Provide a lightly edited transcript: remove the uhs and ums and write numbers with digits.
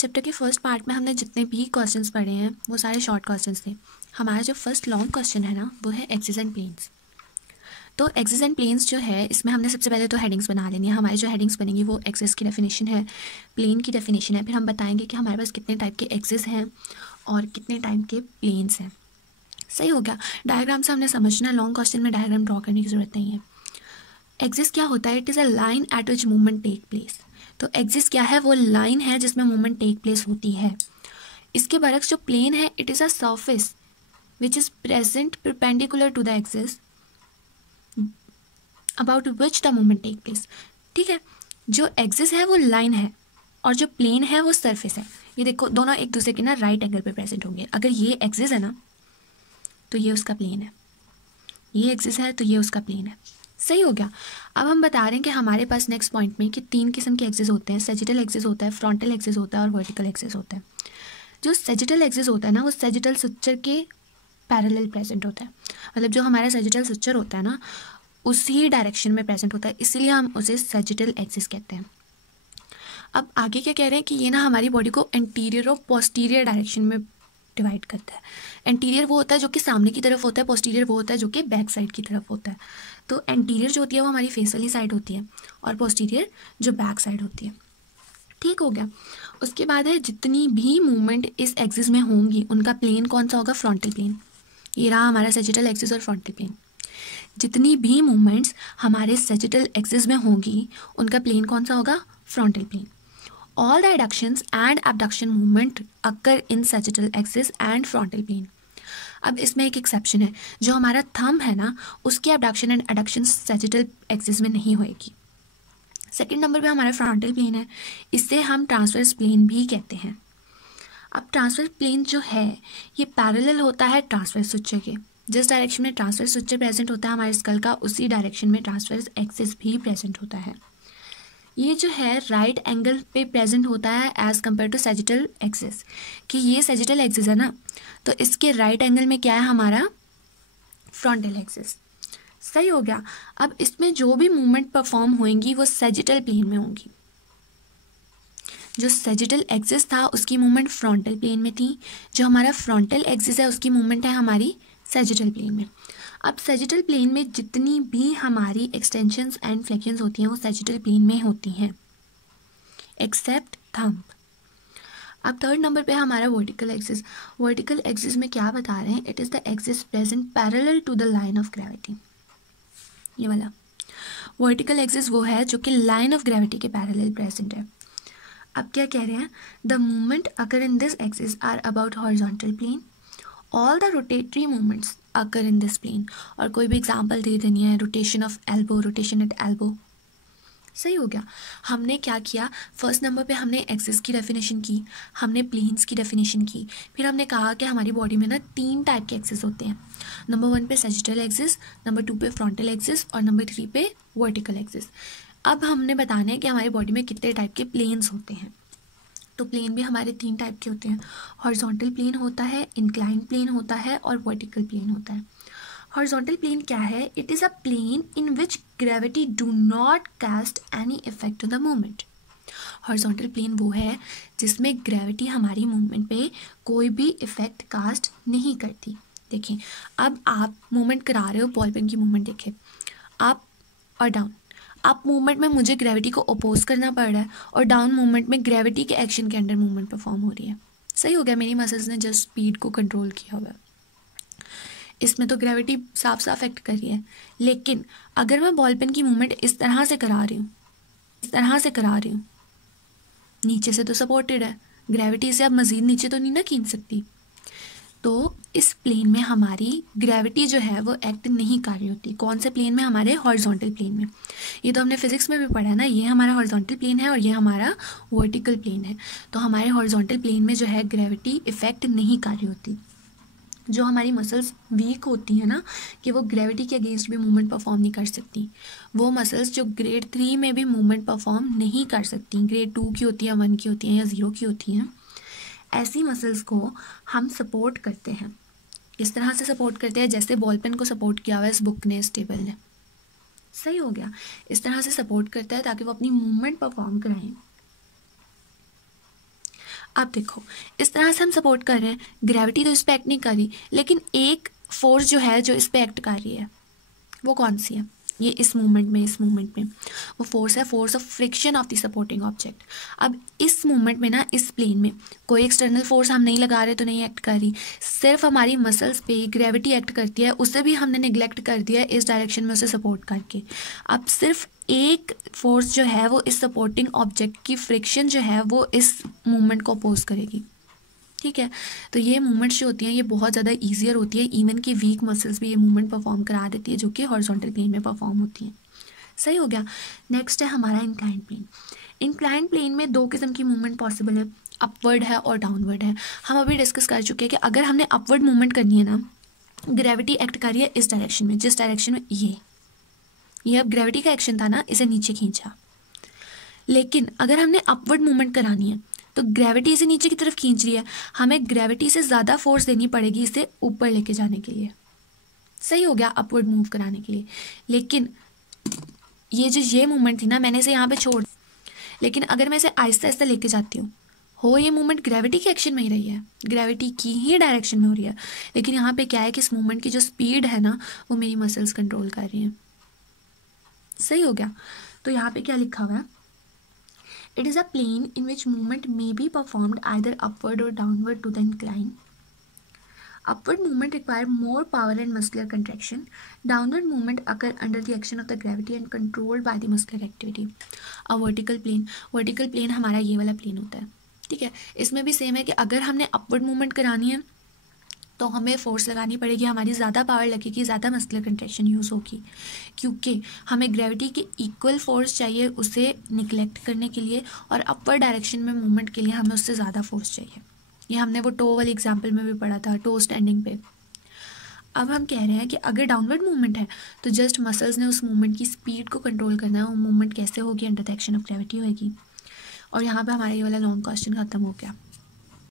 Chapter के first part में हमने जितने भी क्वेश्चंस पढ़े हैं वो सारे शॉर्ट क्वेश्चंस थे। हमारा जो फर्स्ट लॉन्ग क्वेश्चन है ना वो है एक्सिस एंड प्लेन्स। तो एक्सिस एंड प्लेन्स जो है इसमें हमने सबसे पहले तो हेडिंग्स बना लेनी है। हमारी जो हेडिंग्स बनेंगी वो एक्सिस की डेफिनेशन है, प्लेन की डेफिनेशन है, फिर हम बताएंगे कि हमारे पास कितने टाइप के एक्सिस हैं और कितने टाइप के प्लेन्स हैं। सही हो गया। डायग्राम से हमने समझना, लॉन्ग क्वेश्चन में डायग्राम ड्रॉ करने की ज़रूरत नहीं है। एक्सिस क्या होता है? It is a line at which movement take place. तो एक्सिस क्या है? वो लाइन है जिसमें मूवमेंट टेक प्लेस होती है। इसके बरक्स जो प्लेन है it is a surface which is present perpendicular to the axis about which the movement take place. ठीक है, जो एक्सिस है वो लाइन है और जो प्लेन है वो सरफेस है। ये देखो दोनों एक दूसरे के ना राइट एंगल पे प्रेजेंट होंगे। अगर ये एक्सिस है ना तो ये उसका प्लेन है, ये एक्सिस है तो ये उसका प्लेन है। सही हो गया। अब हम बता रहे हैं कि हमारे पास नेक्स्ट पॉइंट में कि 3 किस्म के एक्सिस होते हैं। सैजिटल एक्सिस होता है, फ्रंटल एक्सिस होता है और वर्टिकल एक्सिस होता है। जो सैजिटल एक्सिस होता है ना वो सैजिटल सुचर के पैरेलल प्रेजेंट होता है। मतलब जो हमारा सैजिटल सुचर होता है ना उसी डायरेक्शन में प्रेजेंट होता है, इसीलिए हम उसे सैजिटल एक्सिस कहते हैं। अब आगे क्या कह रहे हैं कि ये ना हमारी बॉडी को एंटीरियर और पोस्टीरियर डायरेक्शन में डिवाइड करता है। एंटीरियर वो होता है जो कि सामने की तरफ होता है, पोस्टीरियर वो होता है जो कि बैक साइड की तरफ होता है। तो एंटीरियर जो होती है वो हमारी फेस वाली साइड होती है और पोस्टीरियर जो बैक साइड होती है। ठीक हो गया। उसके बाद है जितनी भी मूवमेंट इस एक्सिस में होंगी उनका प्लेन कौन सा होगा? Frontal plane. ये रहा हमारा सैजिटल एक्सिस और फ्रंटल प्लेन। जितनी भी मूवमेंट्स हमारे सैजिटल एक्सिस में होंगी उनका प्लेन कौन सा होगा? Frontal plane. All the adductions and abduction movement occur in sagittal axis and frontal plane. अब इसमें एक एक्सेप्शन है, जो हमारा थंब है ना उसकी abduction and adduction sagittal axis में नहीं होएगी। सेकंड नंबर पे हमारा फ्रंटल प्लेन है, इसे हम ट्रांसवर्स प्लेन भी कहते हैं। अब ट्रांसवर्स प्लेन जो है ये पैरेलल होता है ट्रांसवर्स सुचर के। जिस डायरेक्शन में ट्रांसवर्स सुचर प्रेजेंट होता है हमारे स्कल का, उसी डायरेक्शन में ट्रांसवर्स एक्सिस भी प्रेजेंट होता है। ये जो है राइट एंगल पे प्रेजेंट होता है as compare to sagittal axis. कि ये सैजिटल एक्सिस है ना तो इसके राइट एंगल में क्या है? हमारा फ्रंटल एक्सिस। सही हो गया। अब इसमें जो भी मूवमेंट परफॉर्म होंगी वो सैजिटल प्लेन में होंगी। जो सैजिटल एक्सिस था उसकी मूवमेंट फ्रंटल प्लेन में थी, जो हमारा फ्रंटल एक्सिस है उसकी मूवमेंट है हमारी सैजिटल प्लेन में। अब सैजिटल प्लेन में जितनी भी हमारी एक्सटेंशंस एंड फ्लेक्शंस होती हैं वो सैजिटल प्लेन में होती हैं एक्सेप्ट थंब। अब थर्ड नंबर पे हमारा वर्टिकल एक्सिस। वर्टिकल एक्सिस में क्या बता रहे हैं? It is the axis present parallel to the line of gravity. ये वाला वर्टिकल एक्सिस वो है जो कि लाइन ऑफ ग्रेविटी के पैरेलल प्रेजेंट है। अब क्या कह रहे हैं? The movement occur in this axis are about horizontal plane. All the rotatory movements occur in this plane. और कोई भी एग्जाम्पल दे देनी है, rotation of elbow, rotation at elbow. सही हो गया। हमने क्या किया? फर्स्ट नंबर पे हमने एक्सिस की डेफिनेशन की, हमने प्लेन्स की डेफिनेशन की, फिर हमने कहा कि हमारी बॉडी में ना 3 टाइप के एक्सिस होते हैं। नंबर 1 पे सैजिटल एक्सिस, नंबर 2 पे फ्रंटल एक्सिस और नंबर 3 पे वर्टिकल एक्सिस। अब हमने बताना है कि हमारी बॉडी में कितने टाइप के प्लेन्स होते हैं। तो प्लेन भी हमारे 3 टाइप के होते हैं। हॉरिजॉन्टल प्लेन होता है, इंक्लाइंड प्लेन होता है और वर्टिकल प्लेन होता है। हॉरिजॉन्टल प्लेन क्या है? It is a plane in which gravity do not cast any effect on the movement. Horizontal plane वो है जिसमें ग्रेविटी हमारी मूवमेंट पे कोई भी इफेक्ट कास्ट नहीं करती। देखिए अब आप मूवमेंट करा रहे हो, बॉल पेन की मूवमेंट देखिए, अप और डाउन। अप मूवमेंट में मुझे ग्रेविटी को अपोज करना पड़ रहा है और डाउन मूवमेंट में ग्रेविटी के एक्शन के अंडर मूवमेंट परफॉर्म हो रही है। सही हो गया। मेरी मसल्स ने जस्ट स्पीड को कंट्रोल किया हुआ है। इसमें तो ग्रेविटी साफ साफ एक्ट कर रही है। लेकिन अगर मैं बॉल पेन की मूवमेंट इस तरह से करा रही हूँ, इस तरह से करा रही हूँ, नीचे से तो सपोर्टेड है, ग्रेविटी से अब मज़ीद नीचे तो नहीं ना खींच सकती। तो इस प्लेन में हमारी ग्रेविटी जो है वो एक्ट नहीं कर रही होती। कौन से प्लेन में? हमारे हॉरिजॉन्टल प्लेन में। ये तो हमने फिजिक्स में भी पढ़ा है ना, ये हमारा हॉरिजॉन्टल प्लेन है और ये हमारा वर्टिकल प्लेन है। तो हमारे हॉरिजॉन्टल प्लेन में जो है ग्रेविटी इफेक्ट नहीं कर रही होती। जो हमारी मसल्स वीक होती हैं ना कि वो ग्रेविटी के अगेंस्ट भी मूवमेंट परफॉर्म नहीं कर सकती, वो मसल्स जो ग्रेड 3 में भी मूवमेंट परफॉर्म नहीं कर सकती, ग्रेड 2 की होती हैं, 1 की होती हैं या 0 की होती हैं, ऐसी मसल्स को हम सपोर्ट करते हैं। इस तरह से सपोर्ट करते हैं जैसे बॉल पेन को सपोर्ट किया हुआ है इस बुक ने, इस टेबल ने। सही हो गया। इस तरह से सपोर्ट करता है ताकि वो अपनी मूवमेंट परफॉर्म कराएं। अब देखो, इस तरह से हम सपोर्ट कर रहे हैं, ग्रेविटी तो इस पर एक्ट नहीं कर रही, लेकिन एक फोर्स जो है जो इस पर एक्ट कर रही है वो कौन सी है? ये इस मूवमेंट में वो फोर्स है, force of friction of the supporting object. अब इस मूवमेंट में ना, इस प्लेन में कोई एक्सटर्नल फोर्स हम नहीं लगा रहे तो नहीं एक्ट कर रही, सिर्फ हमारी मसल्स पे ग्रेविटी एक्ट करती है, उसे भी हमने निगलेक्ट कर दिया इस डायरेक्शन में उसे सपोर्ट करके। अब सिर्फ एक फोर्स जो है वो इस सपोर्टिंग ऑब्जेक्ट की फ्रिक्शन जो है वो इस मूवमेंट को अपोज करेगी, ठीक है। तो ये मूवमेंट्स जो होती हैं ये बहुत ज़्यादा ईजियर होती है, इवन कि वीक मसल्स भी ये मूवमेंट परफॉर्म करा देती है जो कि हॉरिजॉन्टल प्लेन में परफॉर्म होती हैं। सही हो गया। नेक्स्ट है हमारा इंक्लाइंड प्लेन। इंक्लाइंड प्लेन में दो किस्म की मूवमेंट पॉसिबल है, अपवर्ड है और डाउनवर्ड है। हम अभी डिस्कस कर चुके हैं कि अगर हमने अपवर्ड मूवमेंट करनी है ना, ग्रेविटी एक्ट कर रही है इस डायरेक्शन में, जिस डायरेक्शन में ये अब ग्रेविटी का एक्शन था ना, इसे नीचे खींचा। लेकिन अगर हमने अपवर्ड मूवमेंट करानी है तो ग्रेविटी इसे नीचे की तरफ खींच रही है, हमें ग्रेविटी से ज़्यादा फोर्स देनी पड़ेगी इसे ऊपर लेके जाने के लिए। सही हो गया, अपवर्ड मूव कराने के लिए। लेकिन ये मूवमेंट थी ना, मैंने इसे यहाँ पे छोड़, लेकिन अगर मैं इसे आहिस्ता आहिस्ता लेके जाती हूँ, ये मूवमेंट ग्रेविटी के एक्शन में ही रही है, ग्रेविटी की ही डायरेक्शन में हो रही है, लेकिन यहाँ पे क्या है कि इस मूवमेंट की जो स्पीड है ना वो मेरी मसल्स कंट्रोल कर रही हैं। सही हो गया। तो यहाँ पे क्या लिखा हुआ है? It is a plane in which movement may be performed either upward or downward to the incline. Upward movement require more power and muscular contraction. Downward movement occur under the action of the gravity and controlled by the muscular activity. A vertical plane हमारा ये वाला plane होता है, ठीक है। इसमें भी same है कि अगर हमने अपवर्ड मूवमेंट करानी है तो हमें फोर्स लगानी पड़ेगी, हमारी ज़्यादा पावर लगेगी, ज़्यादा मस्कुलर कंट्रैक्शन यूज़ होगी, क्योंकि हमें ग्रेविटी की इक्वल फोर्स चाहिए उसे निगलेक्ट करने के लिए, और अपवर्ड डायरेक्शन में मूवमेंट के लिए हमें उससे ज़्यादा फोर्स चाहिए। ये हमने वो टो वाली एग्जाम्पल में भी पढ़ा था, टो स्टैंडिंग पे। अब हम कह रहे हैं कि अगर डाउनवर्ड मूवमेंट है तो जस्ट मसल्स ने उस मूवमेंट की स्पीड को कंट्रोल करना है, वो मूवमेंट कैसे होगी, under the action of gravity होगी। और यहाँ पर हमारा ये वाला लॉन्ग क्वेश्चन ख़त्म हो गया।